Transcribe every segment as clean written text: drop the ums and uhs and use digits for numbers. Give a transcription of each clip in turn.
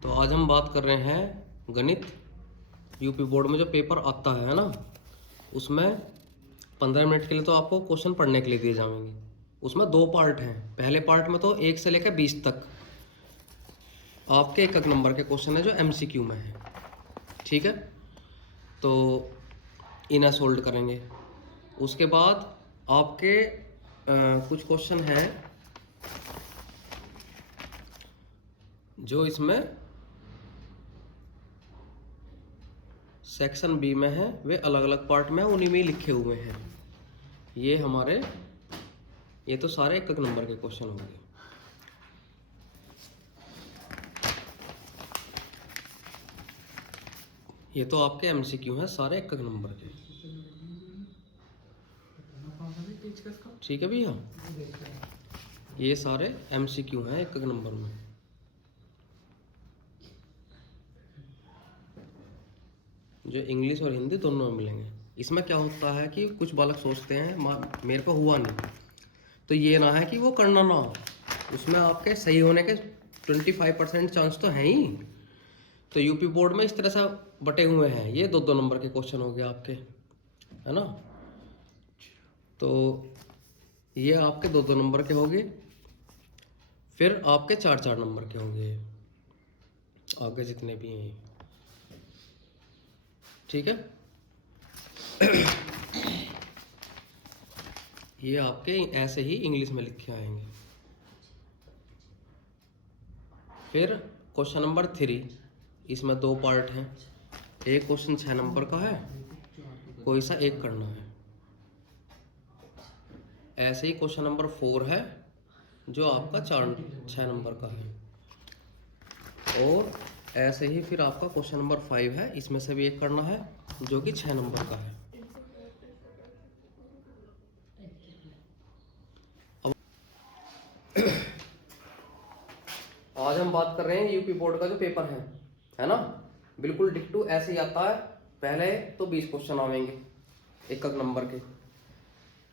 तो आज हम बात कर रहे हैं गणित यूपी बोर्ड में जो पेपर आता है ना, उसमें 15 मिनट के लिए तो आपको क्वेश्चन पढ़ने के लिए दिए जाएंगे। उसमें 2 पार्ट हैं। पहले पार्ट में तो 1 से लेकर 20 तक आपके एक नंबर के क्वेश्चन है जो एमसीक्यू में है। ठीक है, तो इन्हें सोल्व करेंगे। उसके बाद आपके कुछ क्वेश्चन हैं जो इसमें सेक्शन बी में है, वे अलग अलग पार्ट में उन्हीं में ही लिखे हुए हैं। ये तो सारे एक नंबर के क्वेश्चन होंगे। ये तो आपके एमसीक्यू हैं सारे एक नंबर के। ठीक है भैया, ये सारे एमसीक्यू हैं एक नंबर में। जो इंग्लिश और हिंदी दोनों में मिलेंगे। इसमें क्या होता है कि कुछ बालक सोचते हैं मेरे को हुआ नहीं, तो ये ना है कि वो करना ना हो। उसमें आपके सही होने के 25% चांस तो हैं ही। तो यूपी बोर्ड में इस तरह से बटे हुए हैं। ये 2-2 नंबर के क्वेश्चन हो गए आपके, है ना। तो ये आपके 2-2 नंबर के होंगे, फिर आपके 4-4 नंबर के होंगे आगे जितने भी हैं। ठीक है, ये आपके ऐसे ही इंग्लिश में लिखे आएंगे। फिर क्वेश्चन नंबर 3, इसमें 2 पार्ट हैं। एक क्वेश्चन 6 नंबर का है, कोई सा एक करना है। ऐसे ही क्वेश्चन नंबर 4 है जो आपका 6 नंबर का है। और ऐसे ही फिर आपका क्वेश्चन नंबर 5 है, इसमें से भी एक करना है जो कि 6 नंबर का है। आज हम बात कर रहे हैं यूपी बोर्ड का जो पेपर है ना, बिल्कुल डिक्टू ऐसे ही आता है। पहले तो 20 क्वेश्चन आवेंगे एक नंबर के,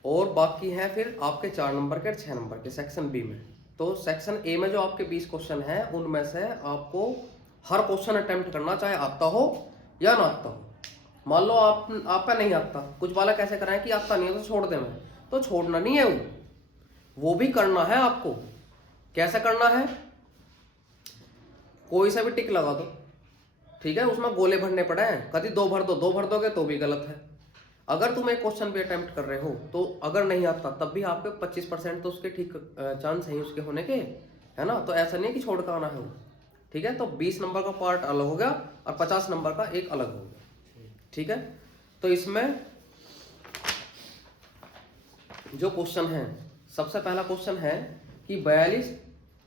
और बाकी हैं फिर आपके 4 नंबर के और 6 नंबर के सेक्शन बी में। तो सेक्शन ए में जो आपके 20 क्वेश्चन हैं, उनमें से आपको हर क्वेश्चन अटेम्प्ट करना, चाहे आता हो या ना आता हो। मान लो आपका नहीं आता, कुछ बालक ऐसे कराएं कि आता नहीं है तो छोड़ दे, मैं तो छोड़ना नहीं है, वो भी करना है आपको। कैसे करना है? कोई सा भी टिक लगा दो, ठीक है। उसमें गोले भरने पड़े हैं, कभी 2 भर दो, 2 भर दोगे तो भी गलत है। अगर तुम एक क्वेश्चन भी अटेम्प्ट कर रहे हो तो अगर नहीं आता तब भी आपके 25% तो उसके ठीक चांस है उसके होने के, है ना। तो ऐसा नहीं कि छोड़ कर आना है वो, ठीक है। तो 20 नंबर का पार्ट अलग हो गया और 50 नंबर का एक अलग हो गया, ठीक है। तो इसमें जो क्वेश्चन है, सबसे पहला क्वेश्चन है कि 42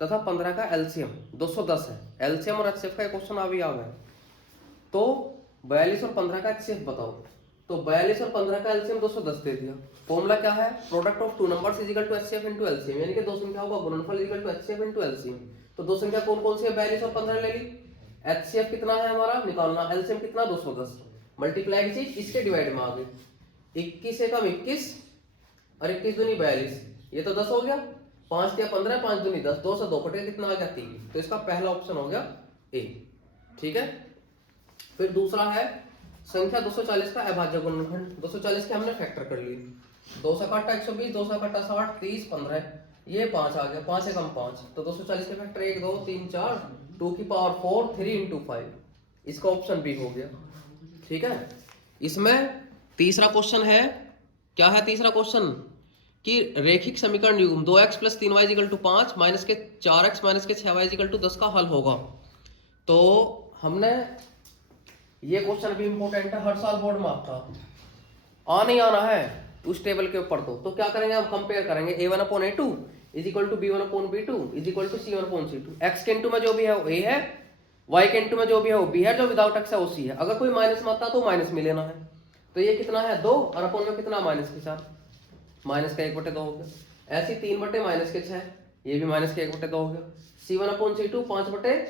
तथा 15 का एलसीएम 210 है। एलसीएम और एचसीएफ का क्वेश्चन अभी आ गया। तो 42 और 15 का एचसीएफ बताओ। तो 42 और 15 का एलसीएम 210 दे दिया। फॉर्मूला क्या है? Product of 2 numbers is equal to HCF into LCM, यानी कि 2 संख्याओं का गुणनफल is equal to HCF into LCM. तो 2 संख्या कौन कौन सी है? 42 और 15 ले ली। एचसीएफ कितना है हमारा निकालना, एलसीएम कितना 210, मल्टीप्लाई की चीज इसके डिवाइड में आ गई। 21 एकम 21 और 21 दूनी 42, ये तो 10 हो गया। 5 क्या 15, 5 दूनी 10, 2 से 2 कटे कितना आ गया 3। तो इसका पहला ऑप्शन हो गया ए, ठीक है। फिर दूसरा है संख्या 240 का अभाज्य गुणनखंड। 240 के हमने फैक्टर कर लिए। 2 से काटा 120, 2 से काटा 60, 30, 15, ये 5 आ गया। 5 से कम 5, तो 240 के फैक्टर 1 2 3 4, 2 की पावर 4, 3 इंटू 5। इसका ऑप्शन बी हो गया, ठीक है। इसमें तीसरा क्वेश्चन है, क्या है तीसरा क्वेश्चन? कि रेखिक समीकरण युग्म 2x + 3y = 5 माइनस के 4x माइनस के 6y = 10 का हल होगा। तो हमने ये क्वेश्चन भी इंपॉर्टेंट है, हर साल बोर्ड में आता नहीं आना है उस टेबल के ऊपर। तो क्या करेंगे हम? कंपेयर करेंगे a1/a2 = b1/b2 = c1/c2। x के इनटू में जो भी है वो a है, y के इनटू में जो भी है वो b है, जो विदाउट x है वो c है। अगर कोई माइनस में आता तो माइनस में लेना है। तो ये कितना है 2 और अपोन में कितना माइनस के 4, माइनस का 1/2 हो गया। ऐसे 3 माइनस के 6, ये भी माइनस के 1/2 हो गया। c1/c2 5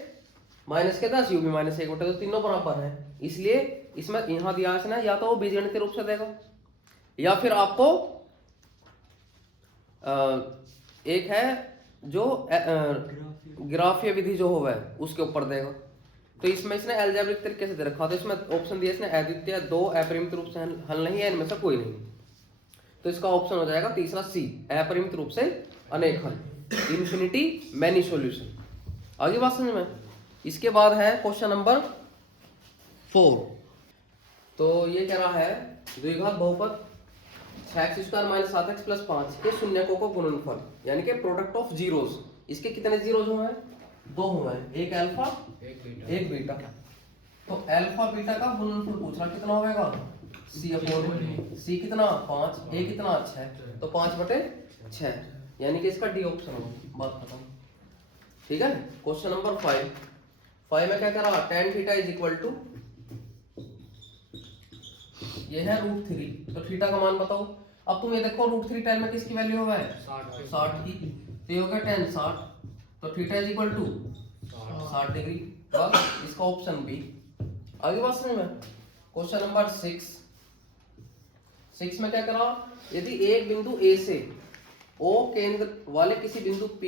माइनस के 10, यू भी माइनस 1/2, तो तीनों बराबर है। इसलिए इसमें यहां दिया है ना, या तो वो बीजगणित के रूप से देगा या फिर आपको एक है जो ग्राफीय विधि जो होगा उसके ऊपर देगा। तो इसमें इसने अलजेब्रिक तरीके से दे रखा था, इसमें ऑप्शन दिया इसने अद्वितीय, दो अपरिमित रूप से हल नहीं है, इनमें से कोई नहीं। तो इसका ऑप्शन हो जाएगा तीसरा सी, अपरिमित रूप से अनेक हल, इन्फिनिटी मैनी सॉल्यूशन। आगे बात समझ में। इसके बाद है क्वेश्चन नंबर 4। तो ये कह रहा है द्विघात बहुपद 6x² - 7x + 5 के शून्यकों को गुणनफल, यानी कि प्रोडक्ट ऑफ जीरोस। इसके कितने जीरोस हुए हैं? 2 हुए हैं, एक अल्फा एक बीटा। तो अल्फा बीटा का गुणनफल पूछ रहा, कितना होगा? C कितना 5, A कितना 6, तो 5/6, यानी कि इसका डी ऑप्शन होगा। बात खत्म, ठीक है। क्वेश्चन नंबर 5 में क्या कर रहा? tan θ ये है √3, तो थीटा का मान बताओ। अब तुम ये देखो √3 tan में किसकी वैल्यू होगा? 60 की, तो ये होगा tan 60, तो थीटा = 60 डिग्री। बस इसका ऑप्शन बी। आगे बात समझ में। क्वेश्चन नंबर 6 में क्या करा? यदि एक बिंदु ए से O केंद्र वाले किसी बिंदु P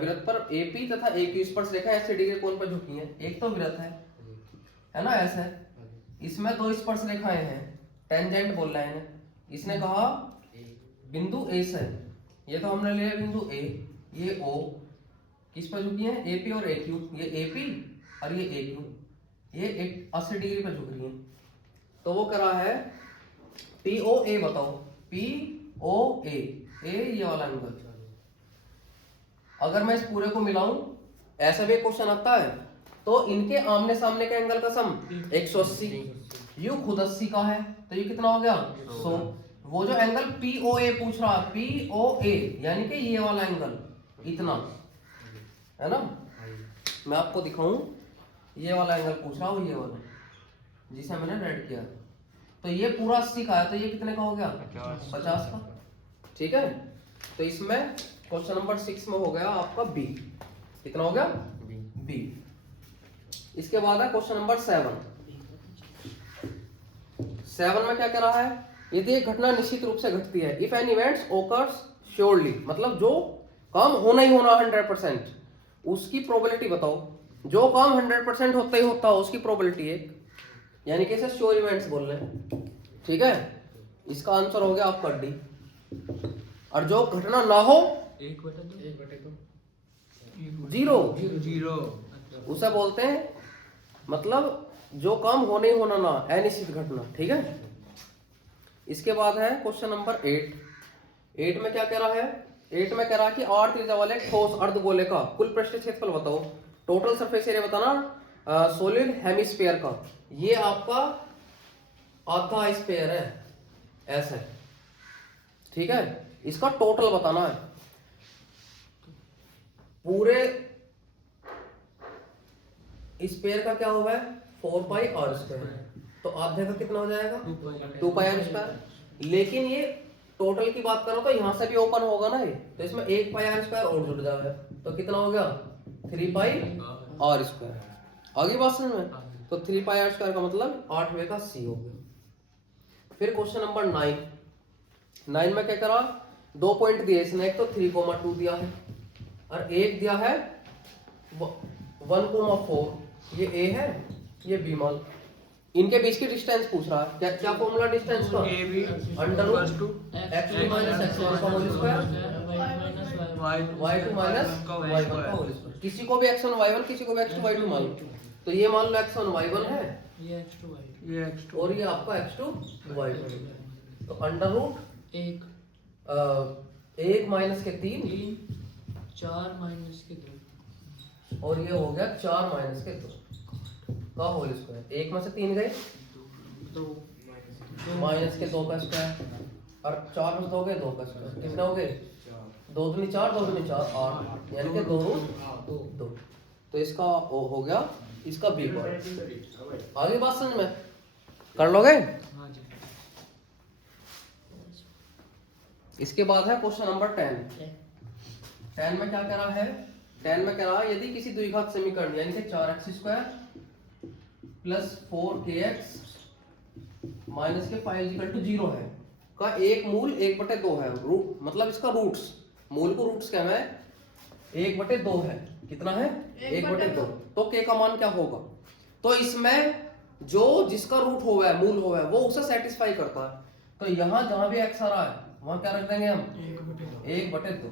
वृत्त पर AP तथा AQ स्पर्श रेखा 80 डिग्री कोण पर झुकी है। एक तो वृत्त है ना, ऐसा है, इसमें 2 स्पर्श रेखाएं हैं, टेंजेंट बोल रहे हैं। इसने कहा बिंदु A से, ये तो हमने लिया बिंदु A, ये O किस पर झुकी है? AP और AQ, ये AP और ये AQ, ये 80 डिग्री पर झुक रही है। तो वो करा है POA, बताओ POA, ये वाला एंगल। अगर मैं इस पूरे को मिलाऊं, ऐसा भी क्वेश्चन आता है, तो इनके आमने सामने के एंगल का सम 180, यू खुद 80 का है, तो ये कितना हो गया? 100। वो जो एंगल POA पूछ रहा, POA यानी कि ये वाला एंगल, इतना है ना। मैं आपको दिखाऊं, ये वाला एंगल पूछ रहा हूं, ये वाला जिसे मैंने रेड किया, तो ये पूरा 80 का है, तो ये कितने का हो गया? 50 का, ठीक है। तो इसमें क्वेश्चन नंबर 6 में हो गया आपका बी। कितना हो गया? बी। इसके बाद है क्वेश्चन नंबर 7 में क्या कर रहा है? यदि एक घटना निश्चित रूप से घटती है, if an events occurs surely, मतलब जो काम होना ही होना 100%, उसकी प्रोबेबिलिटी बताओ। जो काम 100% होता ही होता हो उसकी प्रोबेबिलिटी है, यानी कि इसे श्योर इवेंट्स बोल रहे हैं, ठीक है। इसका आंसर हो गया आपका डी। और जो घटना ना हो 1/2 जीरो, उसे बोलते हैं, मतलब जो काम होने ही होना ना, अनिश्चित घटना, ठीक है। इसके बाद है क्वेश्चन नंबर 8 में क्या कह रहा है? 8 में कह रहा है कि 8 त्रिज्या वाले ठोस अर्धगोले का कुल पृष्ठ क्षेत्रफल बताओ। टोटल सरफेस एरिया बताना सॉलिड हेमिस्फीयर का। ये आपका आधा स्फीयर है, ऐसा, ठीक है। इसका टोटल बताना है, पूरे स्फीयर का क्या होगा? 4πr², तो आधे का कितना हो जाएगा? 2πr²। लेकिन ये टोटल की बात करो तो यहाँ से भी ओपन होगा ना ये, तो इसमें 1πr² और जुड़ जाएगा, तो कितना हो गया? 3πr²। आगे बात समझ में। तो 3πr² का मतलब 8वें का सी हो गया। फिर क्वेश्चन नंबर 9 में क्या करा? 2 पॉइंट दिए इसने, एक तो 3,2 दिया है और एक दिया है 1,4, ये ए है, ये बी मान। इनके बीच की डिस्टेंस पूछ रहा है। क्या फॉर्मूला डिस्टेंस का? √(x2 - x1) का होल स्क्वायर y2 - y1 का होल स्क्वायर। किसी को भी x1 y1, किसी को भी x2 y2 मान लो। तो ये मान लो x1 y1 है, ये x2 और ये आपका x2 y2। तो √1 -3 4 -2 और ये हो गया 4 -2 का होल स्क्वायर। 1 में से 3 गए, 2 -2 का स्क्वायर, और 4 में 2 गए, 2 का स्क्वायर। कितने हो गए? 2 दूनी 4, 2 दूनी 4, 8, यानी कि 2√2। तो इसका हो गया इसका बी पार्ट। आगे बात समझ में कर लोगे? इसके बाद है क्वेश्चन नंबर 10 में क्या कह रहा है? 10 में कह रहा है यदि किसी द्विघात समीकरण यानी कि 4x² + 4kx - 5 = 0 है का एक मूल 1/2 है, रूट मतलब इसका रूट्स, मूल को रूट्स क्या है? 1/2 है। कितना है? 1/2। तो k का मान क्या होगा? तो इसमें जो जिसका रूट हुआ है, मूल हुआ है, वो उसे सेटिस्फाई करता है। तो यहाँ जहां भी x आ रहा है वहां क्या रख देंगे हम, 1/2,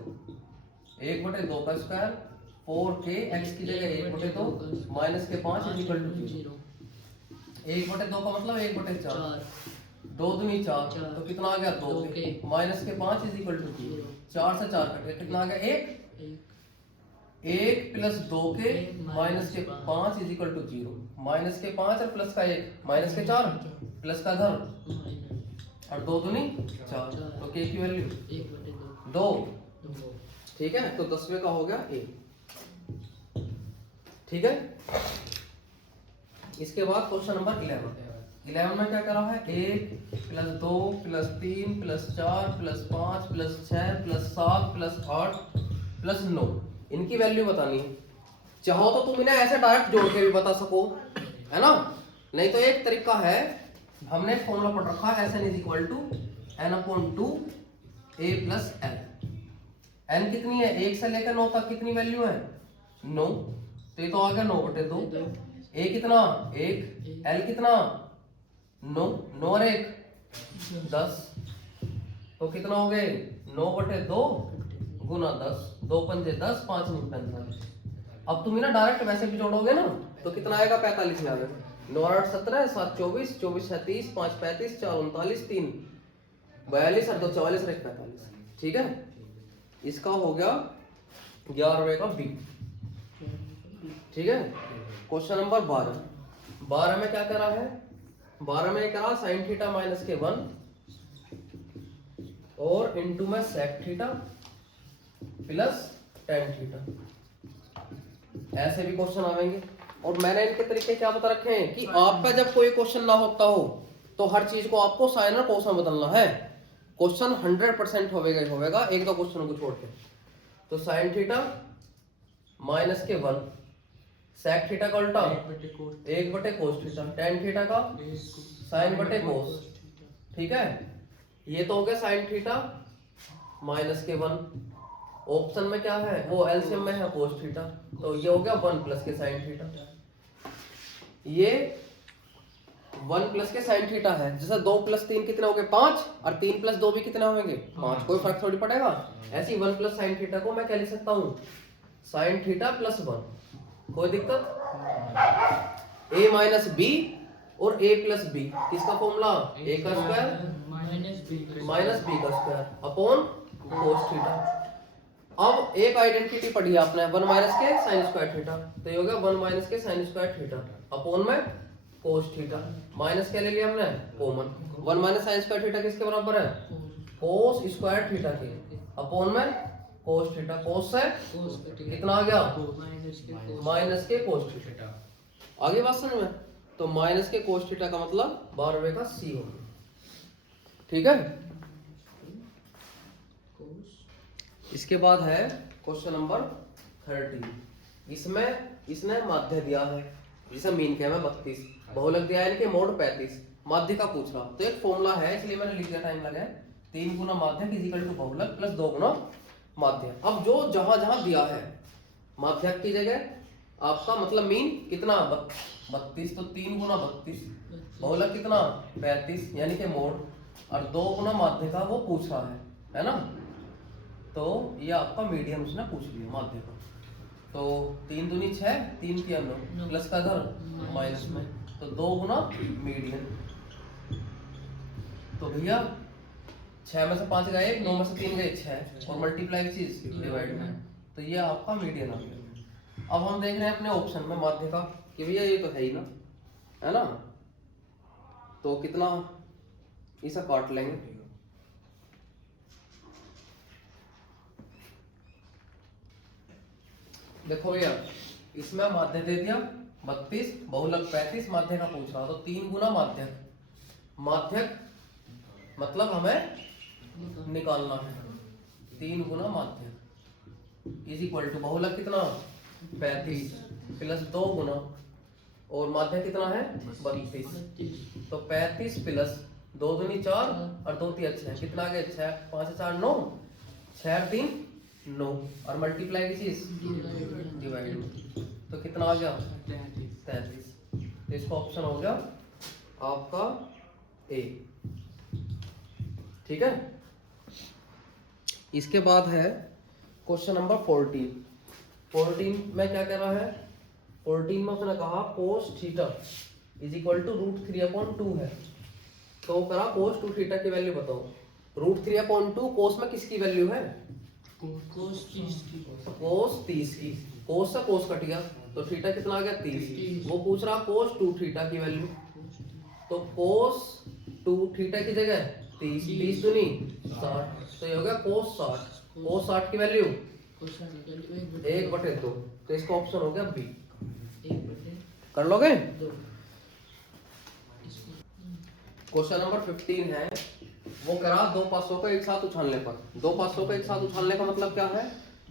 1/2 का स्क्वायर 4k x की जगह 1/2 माइनस के 5 इज इक्वल टू 0। 1/2 का मतलब 1/4, 2 दूनी 4, तो कितना आ गया 2k माइनस के 5 इज इक्वल टू 0। 4 से 4 कट गया, कितना आ गया 1 प्लस 2k माइनस के 5 इज इक्वल टू 0। माइनस के 5 और प्लस का 1 माइनस के 4 प्लस का घर और 2 दूनी 4, तो k की वैल्यू 2। ठीक है, तो 10वें का हो गया a। ठीक है, इसके बाद क्वेश्चन नंबर 11 में क्या करा है, 1 plus 2 plus 3 plus 4 plus 5 plus 6 plus 7 plus 8 plus 9, इनकी वैल्यू बतानी है। चाहो तो तुम इन्हें ऐसे डायरेक्ट जोड़ के भी बता सको, है ना, नहीं तो एक तरीका है, हमने फॉर्मूला पढ़ रखा है SN is equal to n/2 a plus l। n कितनी है, 1 से लेकर 9 तक कितनी वैल्यू है 9, तो ये तो आ गया 9/2। a कितना 1, l कितना 9, 9 और 1 10, तो कितना हो गए 9/2 गुना 10, 2 पंजे 10, 5 9 45। अब तुम ना डायरेक्ट वैसे भी जोड़ोगे ना तो कितना आएगा 45 में आएगा। 9 8 17, 7 24, 24 37, 5 35, 4 39, 3 42 और 2 44 और 1 45। ठीक है, इसका हो गया 11वें का बी। ठीक है, क्वेश्चन नंबर 12 में क्या करा है, 12 में करा साइन थीटा माइनस के 1 और इनटू में sec theta plus tan theta. ऐसे भी क्वेश्चन आवेंगे और मैंने इनके तरीके क्या बता रखे हैं कि आपका जब कोई क्वेश्चन ना होता हो तो हर चीज को आपको साइन और कोसाइन बदलना है। क्वेश्चन 100% होगा ही होगा, एक दो क्वेश्चन को छोड़ के। तो साइन थीटा माइनस के 1, सेक थीटा का उल्टा 1/cos थीटा, टेन थीटा का साइन बटे कोस। ठीक है, ये तो हो गया साइन थीटा माइनस के 1। ऑप्शन में क्या है, वो एलसीएम में है कोस थीटा, तो ये हो गया 1 प्लस के साइन थीटा। ये 1 प्लस के साइन थीटा है, जैसे 2 प्लस 3 कितने हो गए 5 और 3 प्लस 2 भी कितने होंगे 5, कोई फर्क थोड़ी पड़ेगा। ऐसी 1 प्लस साइन थीटा को मैं क्या लिख सकता हूँ, साइन थीटा प्लस 1, कोई दिक्कत। a माइनस बी और a प्लस बी किसका फॉर्मूला, a का स्क्वायर माइनस b का स्क्वायर अपॉन कोस थीटा। अब एक आइडेंटिटी पढ़ी आपने 1 माइनस के साइन स्क्वायर थीटा, तो ये हो गया 1 माइनस के साइन स्क्वायर थीटा अपॉन में कोस थीटा। माइनस क्या ले लिया हमने common, 1 minus sine square theta किसके बराबर है, कोस स्क्वायर थीटा के अपॉन में कोस थीटा। कोस से कितना आ गया माइनस के कोस थीटा। आगे बात समझ में, तो माइनस के कोस थीटा का मतलब 12वें का सी होगा। ठीक है, इसके बाद है क्वेश्चन नंबर 13। इसमें इसने माध्य दिया है, जिसे मीन के में 32, बहुलक दिया है इनके मोड 35, माध्य का पूछ रहा। तो एक फॉर्मूला है इसलिए मैंने लिख दिया, टाइम लगा, 3 गुना माध्यक इज इक्वल टू बहुलक प्लस 2 गुना माध्य। अब जो जहां जहां दिया है माध्यक की जगह आपका मतलब मीन कितना 32, तो 3 गुना 32, बहुलक कितना 35 यानी कि मोड, और 2 गुना माध्य का वो पूछ रहा है ना। तो ये आपका मीडियम उसने पूछ लिया माध्य का। तो 3 दूनी 6, 3 की 9 प्लस का घर माइनस में, तो 2 गुना मीडियन। तो भैया 6 में से 5 गए 1, 9 में से 3 गए 6 और मल्टीप्लाई चीज डिवाइड में, तो ये आपका मीडियन आ गया। अब हम देख रहे हैं अपने ऑप्शन में माध्य का कि भैया ये तो है ही ना, है ना, तो कितना इसे काट लेंगे। देखो भैया इसमें माध्य दे दिया 32, बहुलक 35, माध्यक का पूछ रहा, तो 3 गुना माध्यक, माध्यक मतलब हमें निकालना है 3 गुना माध्यक इज इक्वल टू बहुलक कितना 35 प्लस 2 गुना और माध्यक कितना है 32, तो 35 प्लस 2 दूनी 4 और 2 3 6, कितना आ गया 6, 5 4 9, 6 3 9 और मल्टीप्लाई की चीज डिवाइड, तो कितना आ गया 33। तो इसका ऑप्शन हो गया आपका ए। ठीक है। इसके बाद है क्वेश्चन नंबर 14। 14 में क्या कह रहा है? 14 में उसने कहा cos theta is equal to √3/2 है। तो करा cos 2 थीटा की वैल्यू बताओ। √3/2 cos में किसकी वैल्यू है? cos 30 की। cos 30 की। cos से cos कट गया तो थीटा कितना आ गया? 30। वो पूछ रहा cos 2 थीटा की वैल्यू। तो cos 2 थीटा की जगह 30 30 दूनी 60, तो ये हो गया cos 60। cos 60 की वैल्यू 1/2। तो इसका ऑप्शन हो गया बी। कर लोगे? क्वेश्चन नंबर 15 है। वो करा दो पासों को एक साथ उछालने पर। दो पासों को एक साथ उछालने का मतलब क्या है?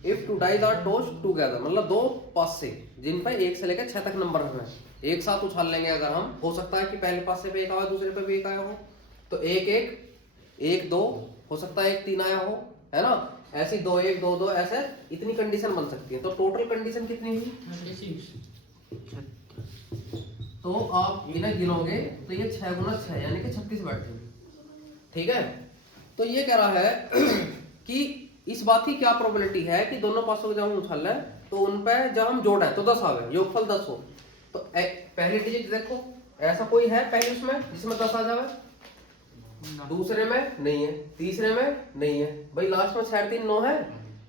If two dice are tossed together, मतलब दो पासे जिन पे 1 से लेकर 6 तक नंबर है एक साथ उछाल लेंगे अगर हम। हो सकता है कि पहले पासे पे एक आया दूसरे पे भी एक आया हो, तो 1 1 1 2 हो सकता है 1 3 आया हो, है ना? ऐसी 2 1 2 2 ऐसे इतनी कंडीशन बन सकती है। तो टोटल कंडीशन कितनी हुई? 36। तो आप इन्हें गिनोगे तो ये 6 गुना 6 यानी कि 36 बैठेंगे। ठीक है। तो ये कह रहा है कि इस बात की क्या प्रोबेबिलिटी है कि दोनों पासों को जब हम उछाल रहे हैं तो उन पे जब हम जोड़े तो 10 आवे, योगफल 10 हो। तो पहली डिजिट देखो, ऐसा कोई है पहले उसमें जिसमें 10 आ जावे? दूसरे में नहीं है, तीसरे में नहीं है। भाई लास्ट में 6 3 9 है।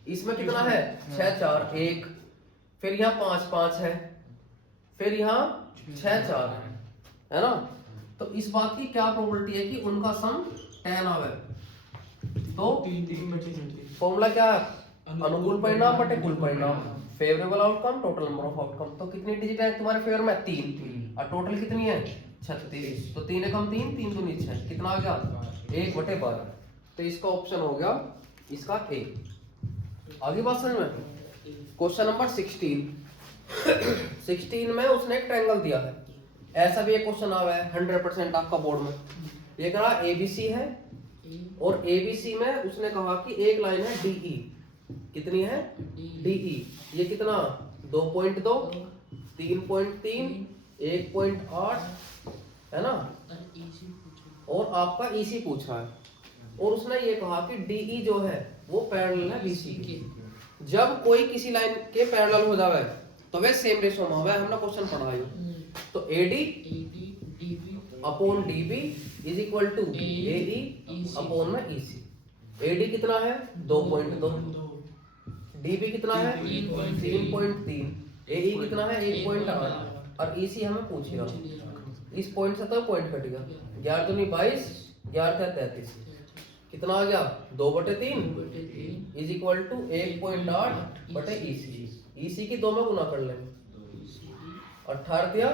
इसमें कितना है? 6 4 1। फिर यहाँ 5 5 है, फिर यहाँ 6 4 है ना? तो इस बात की क्या प्रोबेबिलिटी है कि उनका सम 10 आवे? तो फॉर्मूला क्या है? अनुकूल परिणाम बटे कुल परिणाम, favourable outcome total number of outcome. तो कितनी डिजिट है तुम्हारे फेवर में? 3। और टोटल कितनी है? 36। तो 3 एकम 3 3 दूनी 6, कितना आ गया? 1/12। तो इसका ऑप्शन हो गया इसका ए। आगे बात समझ में? Question number 16। 16 में उसने एक ट्रायंगल दिया है। ऐसा भी एक क्वेश्चन आया है 100% आपका बोर्ड में। ये कह रहा एबीसी है और एबीसी में उसने कहा कि एक लाइन है डीई। कितनी है? डीई। ये कितना? 2.2 3.3 1.8 है ना? और आपका ईसी पूछा है और उसने ये कहा कि डीई जो है वो पैरेलल है बीसी के। जब कोई किसी लाइन के पैरेलल हो जावे तो वे सेम रेशो में होवे। हमने क्वेश्चन पढ़ा है। तो AD upon DB is equal to AE upon में EC। AD कितना है? 2.2। DB कितना है? 3.3। AE कितना है? 1.8। और EC हमें पूछ ही रहा। इस पॉइंट से तो पॉइंट कट गया। 11 दूनी 22, 11 33, कितना आ गया? 2/3 इज इक्वल टू 1.8 बटे EC। EC की 2 में गुना कर लेंगे, 18 दिया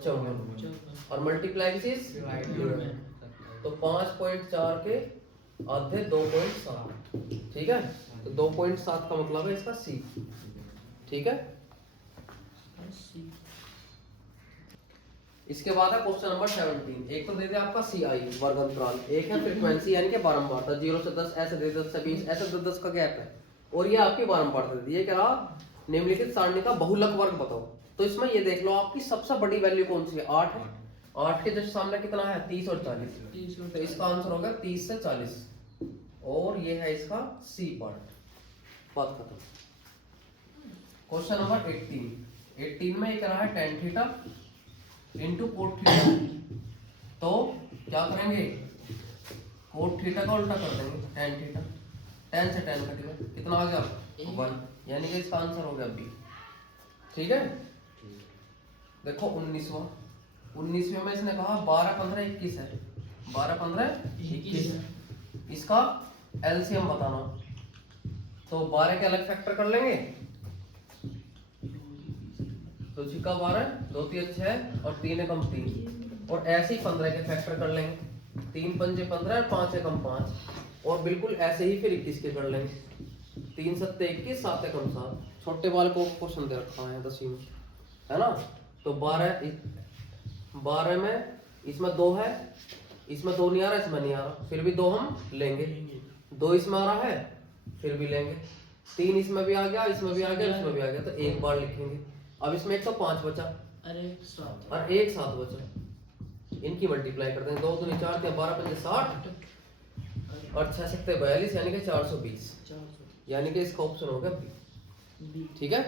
54 और मल्टीप्लाई दिस तो 5.4 के आधे 2.7। ठीक है। तो 2.7 का मतलब है इसका C। ठीक है। इसके बाद है क्वेश्चन नंबर 17। एक तो दे दिया आपका CI वर्ग अंतराल, एक है फ्रीक्वेंसी यानी कि बारंबारता 0 से 10 ऐसे दे 10 से 20 ऐसे 10 10 का गैप है, और ये आपकी बारंबारता दे दी। ये कह रहा निम्नलिखित सारणी का बहुलक वर्ग बताओ। तो इसमें ये देख लो आपकी सबसे बड़ी वैल्यू कौन सी है? 8 है। 8 के जस्ट सामने कितना है? 30 और 40। तो इसका आंसर होगा 30 से 40 और ये है इसका C पार्ट। बात खत्म। Question number 18। 18 में ये कह रहा है tan theta into cot theta. तो क्या करेंगे? कोट थीटा का उल्टा कर देंगे tan थीटा। tan से tan कटेगा, कितना आ गया? 1, यानी कि इसका आंसर हो गया B। ठीक है। देखो 19वें में इसने कहा 12 15 21 है। 12 15 21 इसका एलसीएम बताना। तो 12 के अलग फैक्टर कर लेंगे तो छिका 12 2 3 6 और 3 एकम 3 और ऐसे ही 15 के फैक्टर कर लेंगे। 3 पंजे 15 और 5 एकम 5 और बिल्कुल ऐसे ही फिर 21 के कर लेंगे। 3 7 21 7 एकम 7। छोटे वाले को क्वेश्चन दे रखा है 10वीं में, है ना? तो 12 में इसमें 2 है, इसमें 2 नहीं आ रहा, इसमें नहीं आ रहा, फिर भी 2 हम लेंगे। 2 इसमें आ रहा है फिर भी लेंगे। 3 इसमें भी आ गया, इसमें भी आ गया, इसमें भी आ गया, तो एक बार लिखेंगे। अब इसमें एक तो 5 बचा, अरे 7 और एक 7 बचा, इनकी मल्टीप्लाई करते हैं, 2 दूनी 4 3 12 5 60 और 6 सत्ते 42 यानी कि 420, 400 यानी कि इसका ऑप्शन होगा बी। बी। ठीक है,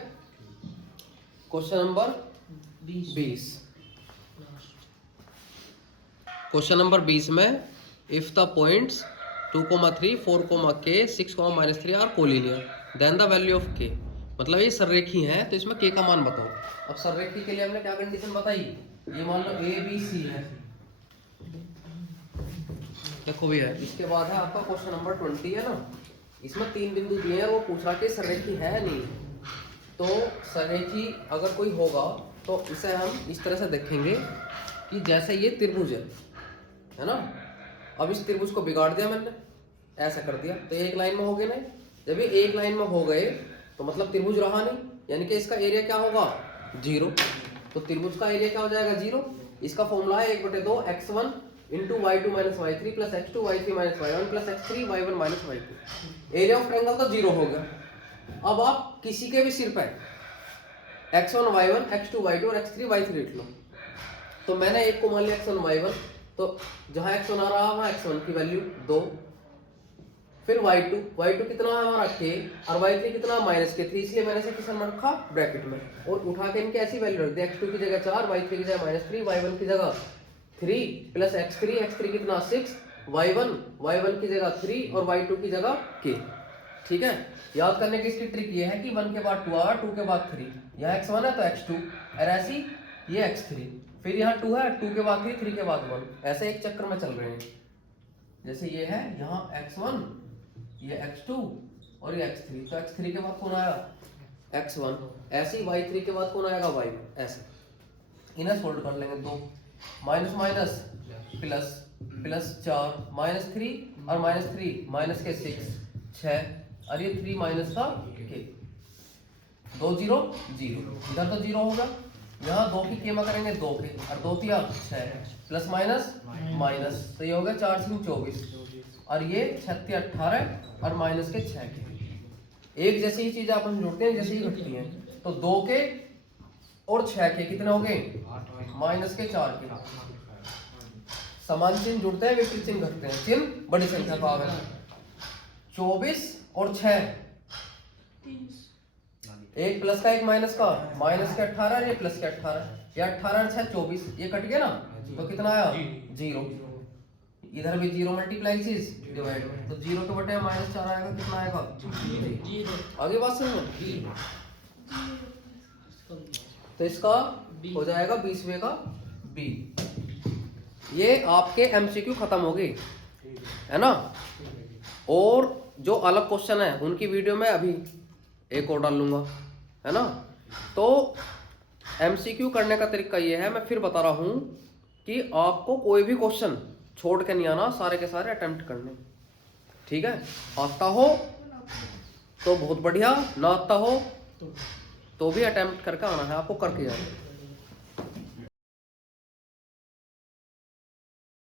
क्वेश्चन नंबर 20 क्वेश्चन नंबर 20 में if the points 2,3 4, k 6, -3 are collinear then the value of k, मतलब ये सररेखी है तो इसमें k का मान बताओ। अब सररेखी के लिए हमने क्या कंडीशन बताई, ये मान लो a b c है, देखो भैया इसके बाद है आपका क्वेश्चन नंबर 20 है ना, इसमें 3 बिंदु दिए हैं, वो पूछ रहा कि सररेखी है या नहीं है। तो सररेखी अगर कोई होगा तो इसे हम इस तरह से देखेंगे कि जैसे ये त्रिभुज है ना, अब इस त्रिभुज को बिगाड़ दिया मैंने, ऐसा कर दिया तो एक लाइन में हो गए नहीं, जब ये एक लाइन में हो गए तो मतलब त्रिभुज रहा नहीं, यानी कि इसका एरिया क्या होगा 0, तो त्रिभुज का एरिया क्या हो जाएगा 0। इसका फॉर्मूला है 1/2 x1 into y2 minus y3 plus x2 y3 minus y1 plus x3 y1 minus y2। Area of triangle तो 0 हो गया। अब आप किसी के भी सिर पर x1 y1 x2 y2 और x3 y3 लिख लो, तो मैंने एक को मान लिया x1 y1, तो जहां x1 आ रहा है वहां x1 की वैल्यू 2, फिर y2 कितना है हमारा k और y3 कितना -k3, इसलिए मैंने इसे किसमें रखा ब्रैकेट में, और उठा के इनके ऐसी वैल्यू रख दी, x2 की जगह 4, y3 की जगह -3, y1 की जगह 3 प्लस x3 कितना 6, y1 की जगह 3 और y2 की जगह k। ठीक है, याद करने की इसकी ट्रिक ये है कि 1 के बाद 2 आया, 2 के बाद 3, यहाँ x1 है तो x2 और ऐसी ये x3, फिर यहाँ 2 है, 2 के बाद 3 के बाद 1, ऐसे एक चक्कर में चल रहे हैं। जैसे ये है यहाँ x1, ये x2 और ये x3, तो x3 के बाद कौन आया x1, ऐसे ही y3 के बाद कौन आएगा y1, ऐसे इन्हें सोल्व कर लेंगे। 2 माइनस माइनस प्लस प्लस 4 -3 और -3 माइनस के 6 और ये 3 माइनस का k, 2 0 0, इधर तो 0 होगा, यहाँ 2 की केमा करेंगे 2 के और 2 तिया 6 प्लस माइनस माइनस, तो ये होगा 4 3 24 और ये 6 18 और माइनस के 6 के। एक जैसी ही चीज आप हम जोड़ते हैं जैसे ही घटती हैं, तो 2 के और 6 के कितने हो गए माइनस के 4 के। समान चिन्ह जुड़ते हैं विपरीत चिन्ह घटते हैं, चिन्ह बड़ी संख्या का आवेगा। 24 और 6, एक प्लस का एक माइनस का, माइनस के 18 ये प्लस के 18, या 18 और 6 24, ये कट गया ना, तो कितना आया 0, इधर भी 0 मल्टीप्लाई डिवाइड, तो 0 के बटे -4 आएगा, कितना आएगा आगे बात समझ। तो इसका हो जाएगा 20वें का बी। ये आपके एमसीक्यू खत्म हो गए है ना, और जो अलग क्वेश्चन है उनकी वीडियो में अभी एक और डाल लूंगा है ना। तो एमसीक्यू करने का तरीका ये है, मैं फिर बता रहा हूं कि आपको कोई भी क्वेश्चन छोड़ के नहीं आना, सारे के सारे अटेम्प्ट करने। ठीक है, आता हो तो बहुत बढ़िया, ना आता हो तो भी अटेम्प्ट करके आना है आपको, करके जाना।